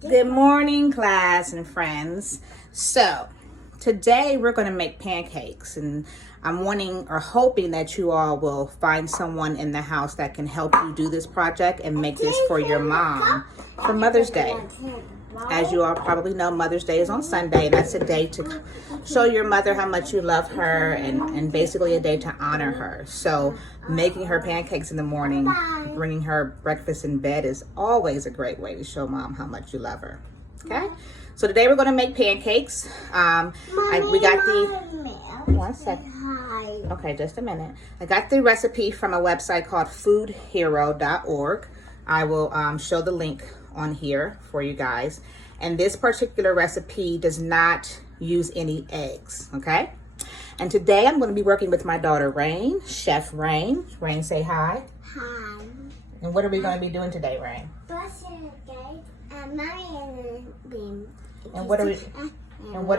Good morning, class and friends. So today we're going to make pancakes, and I'm wanting or hoping that you all will find someone in the house that can help you do this project and make this for your mom for Mother's Day. As you all probably know, Mother's Day is on Sunday, and that's a day to show your mother how much you love her, and basically a day to honor her. So making her pancakes in the morning, bringing her breakfast in bed is always a great way to show mom how much you love her. Okay, so today we're going to make pancakes. We got the, one second. Okay, just a minute. I got the recipe from a website called foodhero.org. I will show the link on here for you guys. And this particular recipe does not use any eggs, okay? And today I'm going to be working with my daughter, Rain, Chef Rain. Rain, say hi. Hi. And what are we going to be doing today, Rain? Brushing the gate and mommy beam. And what are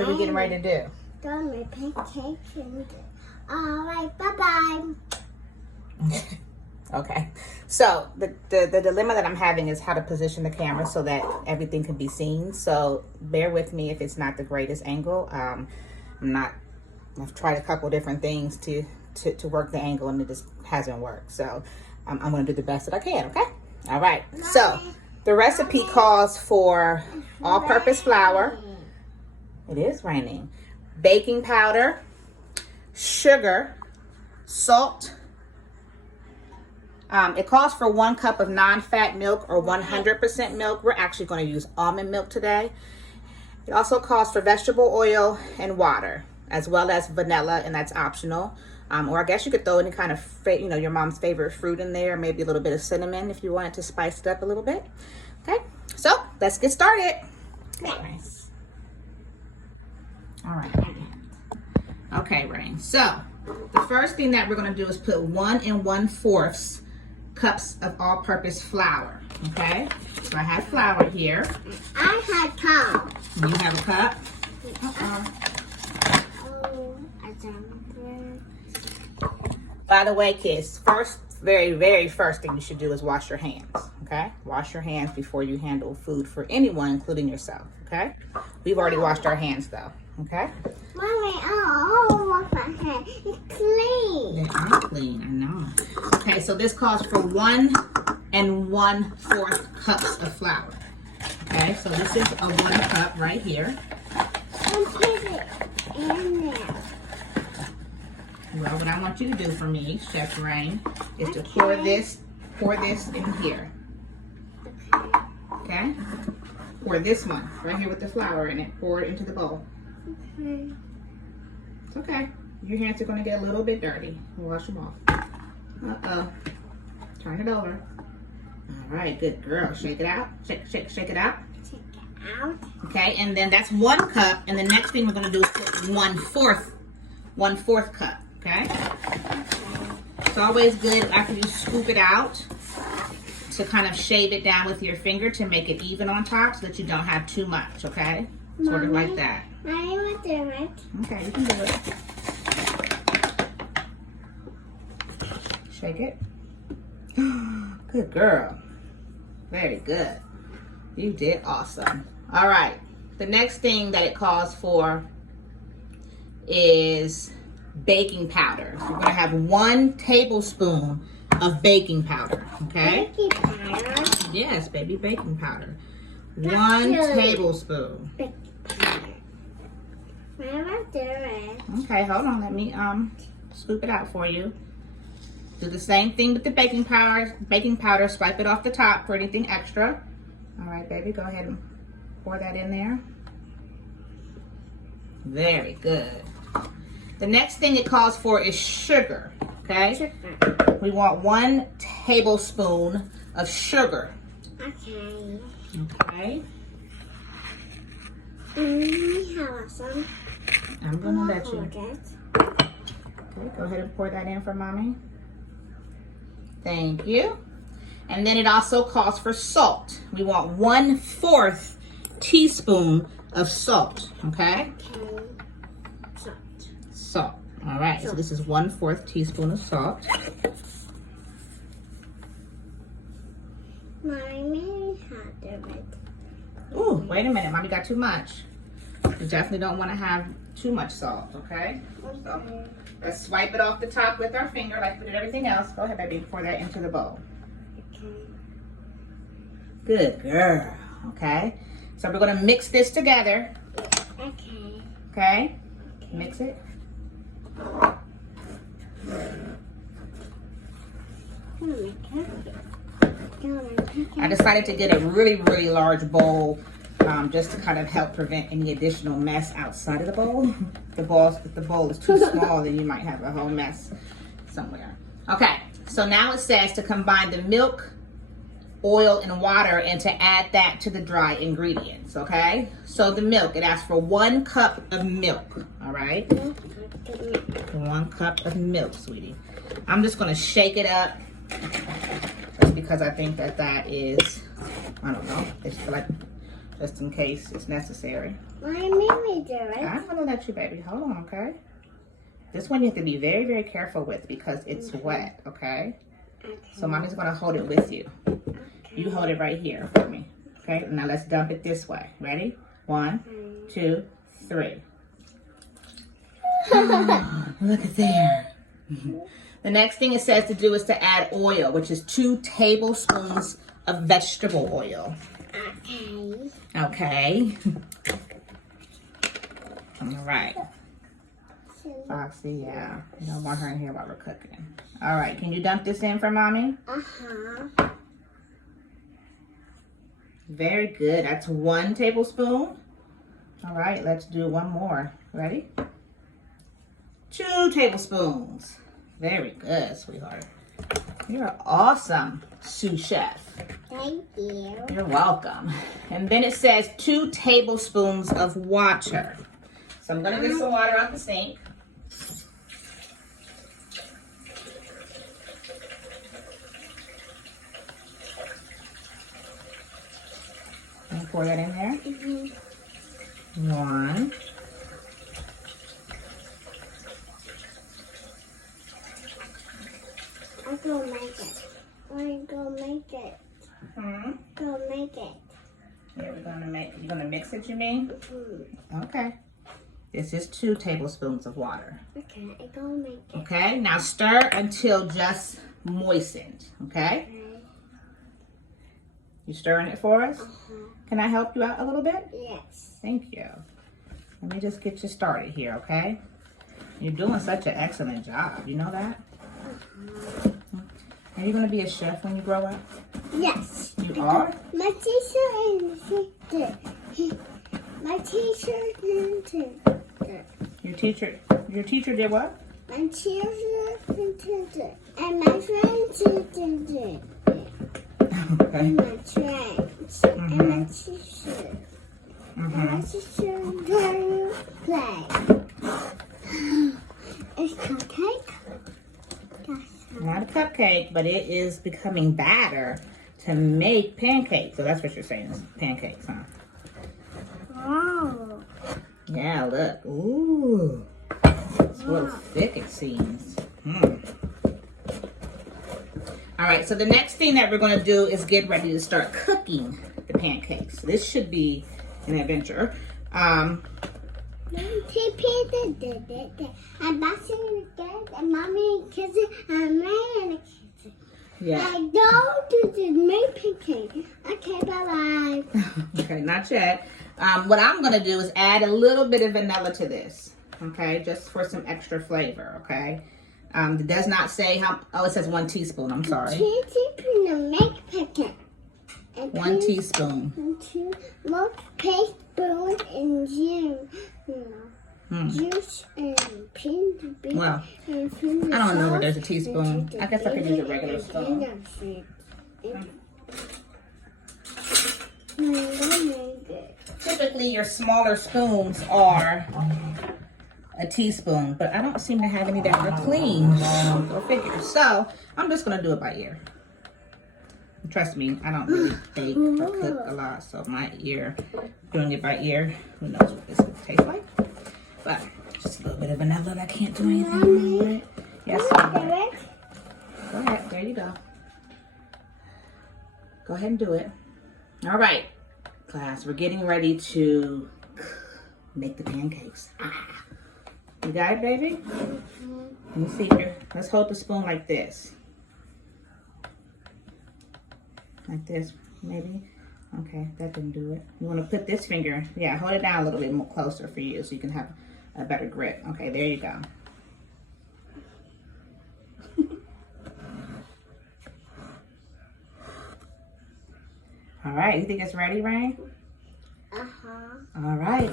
we getting ready to do? Doing my pancakes and all right, bye-bye. Okay, so the dilemma that I'm having is how to position the camera so that everything can be seen. So bear with me if it's not the greatest angle. I've tried a couple different things to work the angle, and it just hasn't worked. So I'm going to do the best that I can, okay? All right, so the recipe calls for all-purpose flour. It is raining. Baking powder, sugar, salt. It calls for 1 cup of non-fat milk or 100% milk. We're actually going to use almond milk today. It also calls for vegetable oil and water, as well as vanilla, and that's optional. Or I guess you could throw any kind of, your mom's favorite fruit in there, maybe a little bit of cinnamon if you wanted to spice it up a little bit. Okay, so let's get started. Nice. All right. Okay, Rain. So the first thing that we're going to do is put 1 1/4 cups of all-purpose flour. Okay, so I have flour here. I have cup. You have a cup. I don't. By the way, kids, very first thing you should do is wash your hands. Okay, wash your hands before you handle food for anyone, including yourself. Okay, we've already washed our hands though. Okay. Mommy, wash my hand. It's clean. They are clean, I know. Okay, so this calls for 1 1/4 cups of flour. Okay, so this is a 1 cup right here. And put it in there. Well, what I want you to do for me, Chef Rain, is to pour this in here. Okay? Pour this one right here with the flour in it. Pour it into the bowl. Okay. It's okay. Your hands are going to get a little bit dirty. Wash them off. Uh-oh. Turn it over. All right, good girl. Shake it out. Shake it out. Take it out. Okay, and then that's 1 cup, and the next thing we're going to do is put 1/4 cup. Okay? It's always good after you scoop it out to kind of shave it down with your finger to make it even on top so that you don't have too much, okay? Sort of like that. I will do it. Okay, you can do it. Shake it. Good girl. Very good. You did awesome. All right. The next thing that it calls for is baking powder. So we're going to have 1 tablespoon of baking powder. Okay? Baking powder. Yes, baby, baking powder. 1 tablespoon. Baking powder. I will do it. Okay, hold on. Let me scoop it out for you. Do the same thing with the baking powder. Baking powder, swipe it off the top for anything extra. All right, baby, go ahead and pour that in there. Very good. The next thing it calls for is sugar, okay? Sugar. We want 1 tablespoon of sugar. Okay. Okay? Have some. I'm gonna let you. Hold it. Okay, go ahead and pour that in for mommy. Thank you. And then it also calls for salt. We want 1/4 teaspoon of salt, okay? Okay. Salt. Salt. All right, so this is 1/4 teaspoon of salt. Mommy, how do it? Ooh, Wait a minute, mommy got too much. You definitely don't want to have too much salt, okay? So let's swipe it off the top with our finger like we did everything else. Go ahead, baby, pour that into the bowl. Okay. Good girl, okay? So we're gonna mix this together. Okay. Okay? Mix it. I decided to get a really, really large bowl just to kind of help prevent any additional mess outside of the bowl. If the bowl is too small, then you might have a whole mess somewhere. Okay, so now it says to combine the milk, oil, and water and to add that to the dry ingredients, okay? So the milk, it asks for 1 cup of milk, all right? 1 cup of milk, sweetie. I'm just gonna shake it up just because I think that is, I don't know, it's like, just in case it's necessary. Why made me do it? I'm gonna let you, baby. Hold on, okay? This one you have to be very, very careful with because it's wet, okay? So mommy's gonna hold it with you. You hold it right here for me, okay? Now let's dump it this way. Ready? 1, 2, 3. Look at there. The next thing it says to do is to add oil, which is 2 tablespoons of vegetable oil. Okay. Okay. All right. Foxy, yeah. You don't want her in here while we're cooking. All right, can you dump this in for mommy? Uh-huh. Very good. That's 1 tablespoon. All right, let's do 1 more. Ready? 2 tablespoons. Very good, sweetheart. You're awesome, sous chef. Thank you. You're welcome. And then it says 2 tablespoons of water. So I'm gonna get some water out the sink. And pour that in there. 1. I'm gonna make it. I'm gonna make it. Gonna make it. Yeah, you're gonna mix it, you mean? Okay. This is 2 tablespoons of water. Okay, I'm gonna make it. Okay, now stir until just moistened, okay? You stirring it for us? Can I help you out a little bit? Yes. Thank you. Let me just get you started here, okay? You're doing such an excellent job. You know that? Are you going to be a chef when you grow up? Yes. You are? My teacher and my teacher did. Your teacher did what? My teacher did. And my friends did it. Okay. And my friends. And my teacher. And my teacher did play. It's cupcake. Not a cupcake, but it is becoming batter to make pancakes. So that's what you're saying, is pancakes, huh? Wow. Yeah, look. Ooh. It's a little thick, it seems. All right, so the next thing that we're going to do is get ready to start cooking the pancakes. This should be an adventure. I'm boxing and mommy and kids and man and kids. Yeah. I go to the main pancake. Okay, bye bye. Okay, not yet. What I'm going to do is add a little bit of vanilla to this. Okay, just for some extra flavor. Okay. It does not say how. Oh, it says 1 teaspoon. I'm sorry. 2 teaspoons to make pancake. 1 teaspoon. And 2 more teaspoons and juice and pink beans. Well, I don't know where there's a teaspoon. I guess I could use a regular spoon. Typically, your smaller spoons are a teaspoon, but I don't seem to have any that are clean. Go figure. So I'm just gonna do it by ear. Trust me, I don't really bake or cook a lot, so my ear, doing it by ear, who knows what this would taste like. But just a little bit of vanilla, I can't do anything wrong with it. Yes, go ahead, there you go. Go ahead and do it. All right, Class, we're getting ready to make the pancakes. Ah. You got it, baby? Let me see here. Let's hold the spoon like this. Like this, maybe. Okay, that didn't do it. You want to put this finger, yeah, hold it down a little bit more closer for you so you can have a better grip. Okay, there you go. All right, you think it's ready, Rain? All right,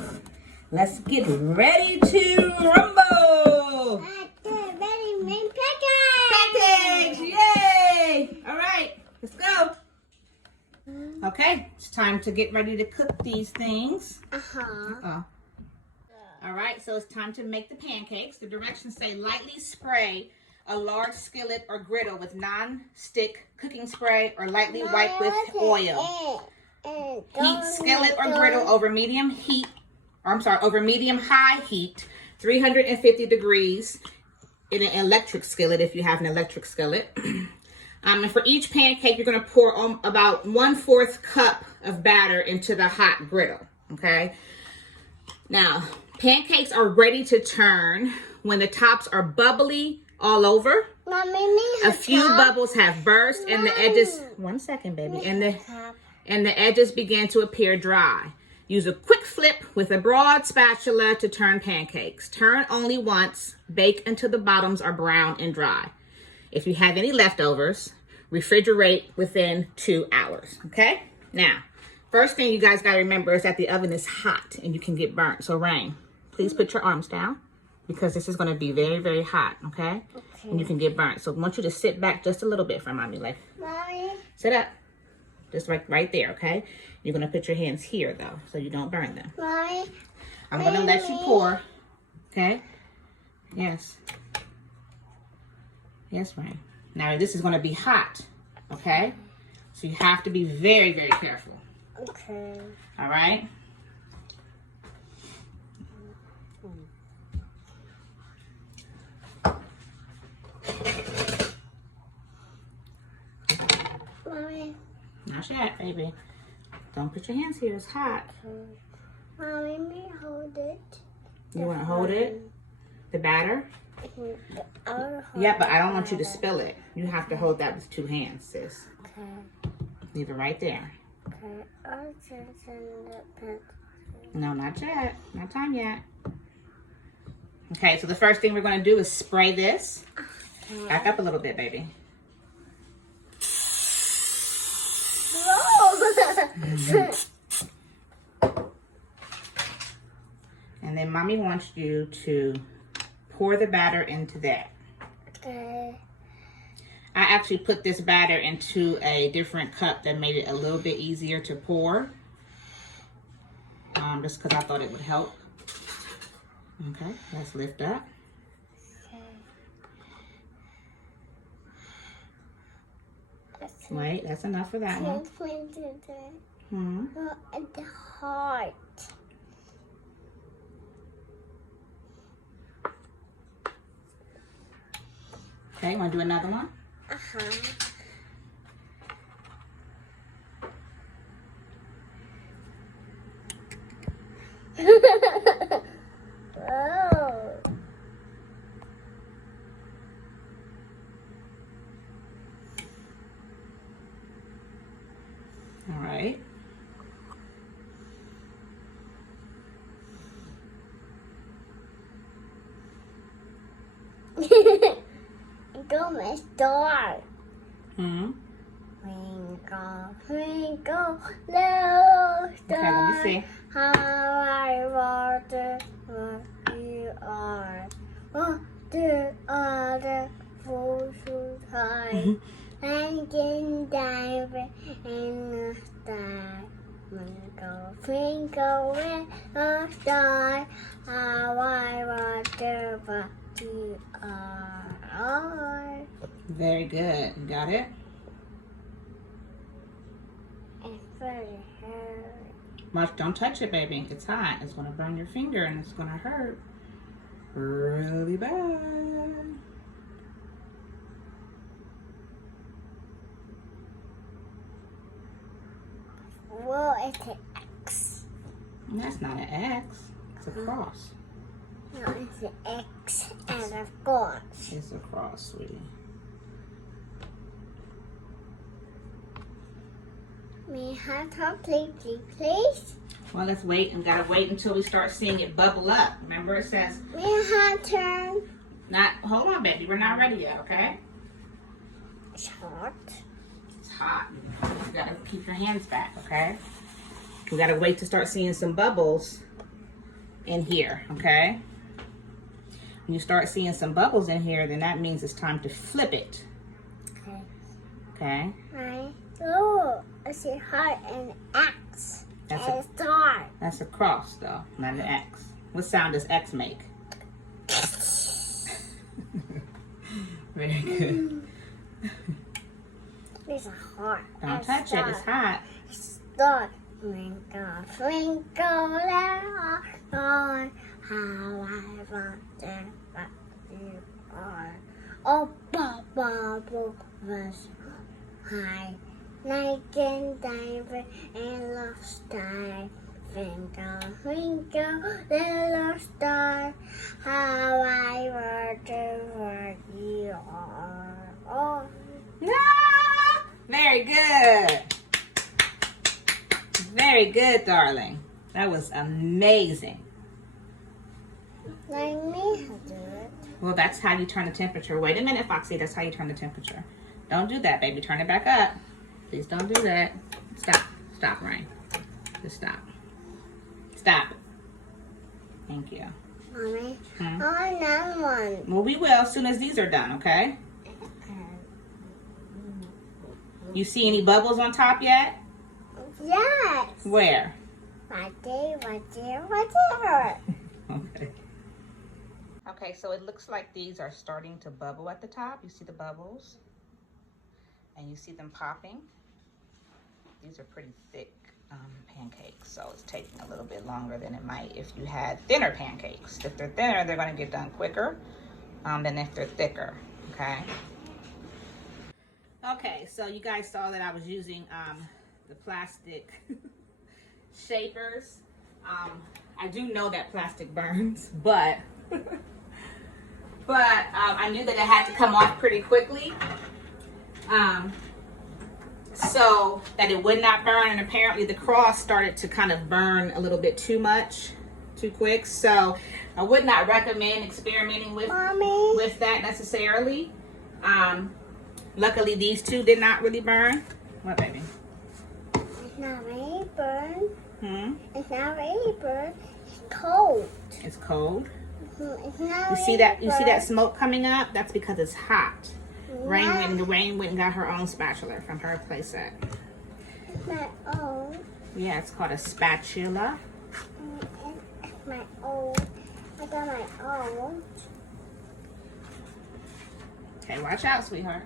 let's get ready to rumble. Ready, make pancakes. Pancakes, yay! All right, let's go. Okay, it's time to get ready to cook these things. All right, so it's time to make the pancakes. The directions say lightly spray a large skillet or griddle with non-stick cooking spray or lightly wipe with oil. Heat skillet or griddle over medium high heat, 350 degrees in an electric skillet if you have an electric skillet. And for each pancake, you're going to pour about 1/4 cup of batter into the hot griddle, okay? Now, pancakes are ready to turn when the tops are bubbly all over. A few bubbles have burst and the edges, one second, baby, and the edges begin to appear dry. Use a quick flip with a broad spatula to turn pancakes. Turn only once. Bake until the bottoms are brown and dry. If you have any leftovers, refrigerate within 2 hours, okay? Now, first thing you guys gotta remember is that the oven is hot and you can get burnt. So Rain, please put your arms down because this is gonna be very, very hot, okay? And you can get burnt. So I want you to sit back just a little bit for mommy, like, sit up. Just right there, okay? You're gonna put your hands here though, so you don't burn them. I'm gonna let you pour, okay? Yes. Yes, Rain. Now this is gonna be hot, okay? So you have to be very, very careful. Okay. All right? Mommy. Not yet, baby. Don't put your hands here, it's hot. Mommy, me hold it. You wanna hold it? The batter? Yeah, but I don't want you to spill it. You have to hold that with 2 hands, sis. Okay. Leave it right there. Okay. I'll just send it. No, not yet. Not time yet. Okay, so the first thing we're going to do is spray this. Back up a little bit, baby. And then mommy wants you to pour the batter into that. Okay. I actually put this batter into a different cup that made it a little bit easier to pour. Just because I thought it would help. Okay, let's lift up. Wait, that's enough for that one. The heart. Okay, want to do another one? Oh. All right. Go, my star. Hmm. Twinkle, twinkle, little star. Okay, let me see. How I wonder what you are. What the other fools should hide? Hanging down in the sky. Twinkle, twinkle, little star. How I wonder what you are. Very good. You got it? It's very hairy. Mark, don't touch it, baby. It's hot. It's going to burn your finger and it's going to hurt really bad. Well, it's That's not an X. It's a cross. No, it's an X and a cross. It's a cross, sweetie. May I have some, please? Well, let's wait. We gotta wait until we start seeing it bubble up. Remember, it says May I have turn? not. Hold on, baby. We're not ready yet. Okay? It's hot. It's hot. You gotta keep your hands back. Okay? We gotta wait to start seeing some bubbles in here. Okay? When you start seeing some bubbles in here, then that means it's time to flip it. Okay. Okay? Right. Oh, I see heart and X. That's and star. That's a cross, though, not an X. What sound does X make? Very good. There's a heart. Don't touch it. It's hot. Star. Twinkle, twinkle, little star, how I wonder what you are. Oh, bubble was high, night and diver and love star. Twinkle, twinkle, little star, how I wonder what you are. Oh. Ah, very good. Very good, darling. That was amazing. Like me how do it. Well, that's how you turn the temperature. Wait a minute, Foxy. That's how you turn the temperature. Don't do that, baby. Turn it back up. Please don't do that. Stop. Stop, Rain. Just stop. Stop. Thank you. Mommy, Hmm? I want another one. Well, we will as soon as these are done, okay? You see any bubbles on top yet? Yes. Where? Right there. Okay. Okay, so it looks like these are starting to bubble at the top. You see the bubbles? And you see them popping? These are pretty thick pancakes, so it's taking a little bit longer than it might if you had thinner pancakes. If they're thinner, they're going to get done quicker than if they're thicker, okay? Okay, so you guys saw that I was using the plastic shapers. I do know that plastic burns, but I knew that it had to come off pretty quickly so that it would not burn, and apparently the cross started to kind of burn a little bit too quick, so I would not recommend experimenting with that necessarily. Luckily these two did not really burn. What, baby? It's not really burn. It's not really burn. It's cold. It's cold. It's not You see that? You see that smoke coming up? That's because it's hot. Yeah. Rain went and got her own spatula from her playset. It's my own. Yeah, it's called a spatula. It's my own. I got my own. Okay, watch out, sweetheart.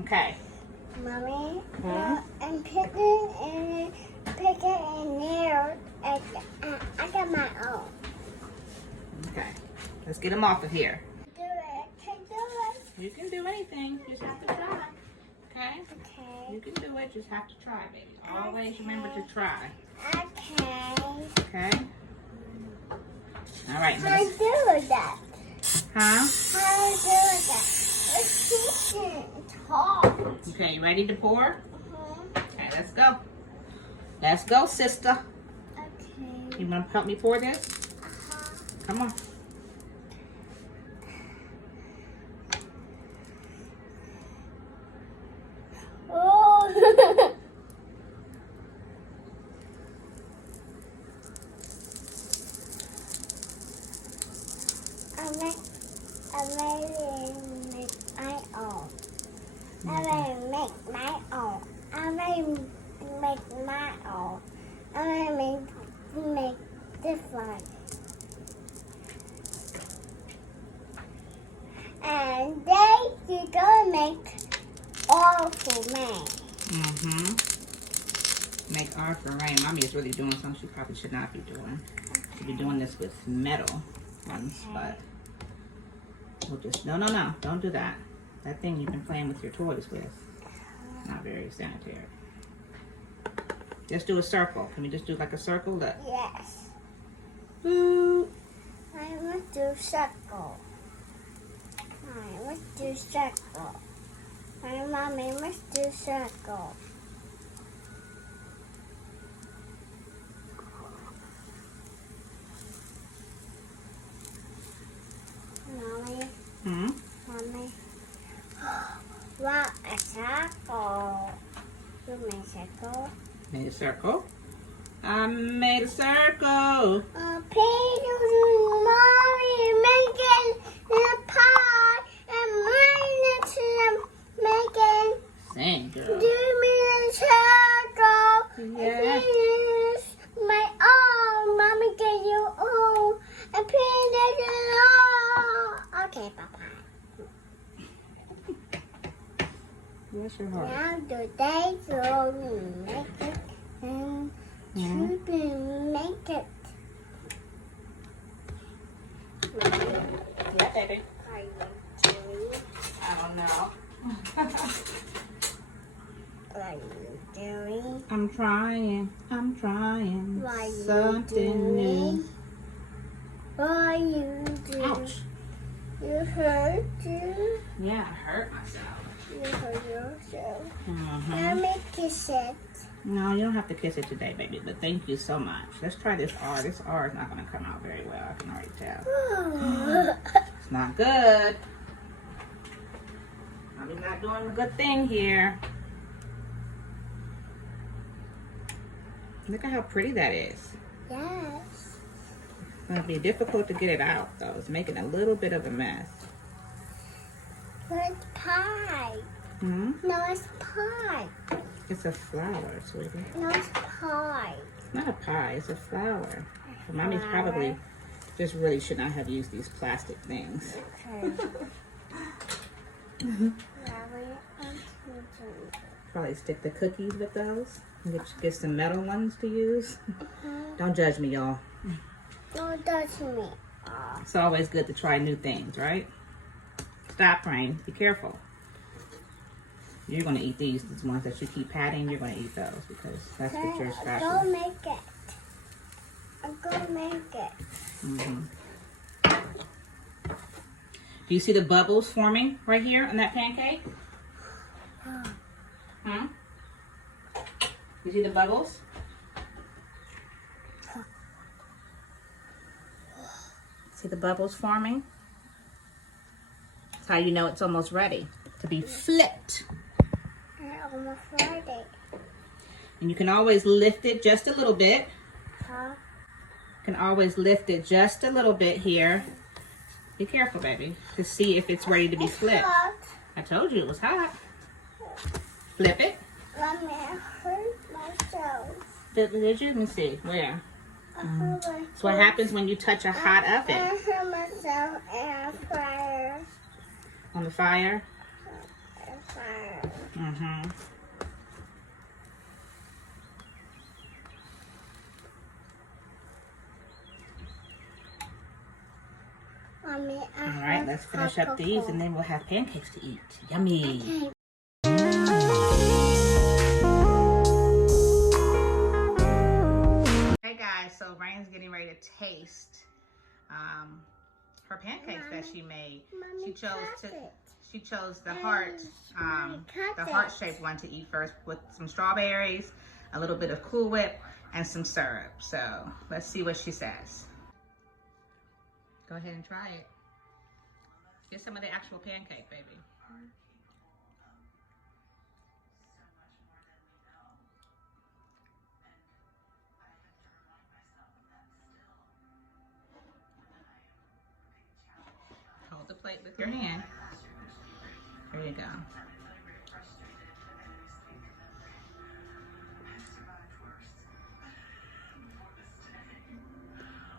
Okay. Mommy, I'm picking and in there. I got my own. Okay. Let's get them off of here. Do it. Can do it. You can do anything. Just have to try. Okay? Okay. You can do it. Just have to try, baby. Always remember to try. Okay. Okay? All right. How do that? Huh? How do that? It's teaching. It's hot. Okay, you ready to pour? Okay, let's go. Let's go, sister. Okay. You want to help me pour this? Come on. Oh. I may make my own. I may make my own. I may make my own. I may make different. And then you're gonna make all for me. Make art for Rain. Mommy is really doing something she probably should not be doing. She'll be doing this with metal ones, but we'll just, no, don't do that. That thing you've been playing with your toys with. Not very sanitary. Let's do a circle. Can we just do like a circle? Look. Yes. Boop. I want to circle. I want to circle. My mommy wants to circle. Mommy. Hmm? Mommy. Wow, a circle. You made a circle. Made a circle. I made a circle. Mommy making a pie and mine making. Sing, girl. Do me a circle. Yeah. Finish my own. Mommy get your own. And finish it all. Okay, Papa. Bless your heart. Now today you make it and children make it. Yeah, baby. Are you doing? I don't know. What are you doing? I'm trying. I'm trying. What are you Something new. doing? What are you doing? Ouch. You hurt you? Yeah, I hurt myself. You hurt yourself. Mm-hmm. Let me kiss it. No, you don't have to kiss it today, baby, but thank you so much. Let's try this R. This R is not going to come out very well. I can already tell. It's not good. I'm not doing a good thing here. Look at how pretty that is. Yes. It's going to be difficult to get it out, though. It's making a little bit of a mess. Where's pie? Hmm? No, it's pie. It's a flower, sweetie. No, it's pie. It's not a pie. It's a flower. So mommy's Flower. probably just really should not have used these plastic things. Okay. Probably stick the cookies with those. Get some metal ones to use. Don't judge me, y'all. Don't touch me. It's always good to try new things, right? Stop, Rain. Be careful. You're going to eat these ones that you keep patting. You're going to eat those because that's what you're Go special. make it. I'm gonna make it. Mm-hmm. Do you see the bubbles forming right here on that pancake? Huh? You see the bubbles? See the bubbles forming? That's how you know it's almost ready to be flipped. I'm almost ready. And you can always lift it just a little bit. Huh? You can always lift it just a little bit here. Be careful, baby, to see if it's ready to be flipped. Hot. I told you it was hot. Flip it. Let me hurt myself. Did you? Let me see. Where? I hurt That's what happens when you touch a hot I oven. hurt myself in a fire. On the fire? A fire. Mm-hmm. Mommy, All right, let's finish up these and then we'll have pancakes to eat. Yummy. Okay. Hey guys, so Rain's getting ready to taste her pancakes that she made. Mommy, She chose the heart shaped one to eat first with some strawberries, a little bit of Cool Whip, and some syrup. So let's see what she says. Go ahead and try it. Get some of the actual pancake, baby. Hold the plate with your hand. There you go.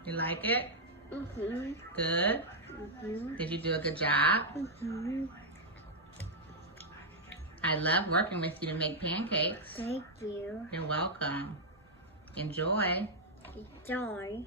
You like it? Mm-hmm. Good? Mm-hmm. Did you do a good job? Mm-hmm. I love working with you to make pancakes. Thank you. You're welcome. Enjoy. Enjoy.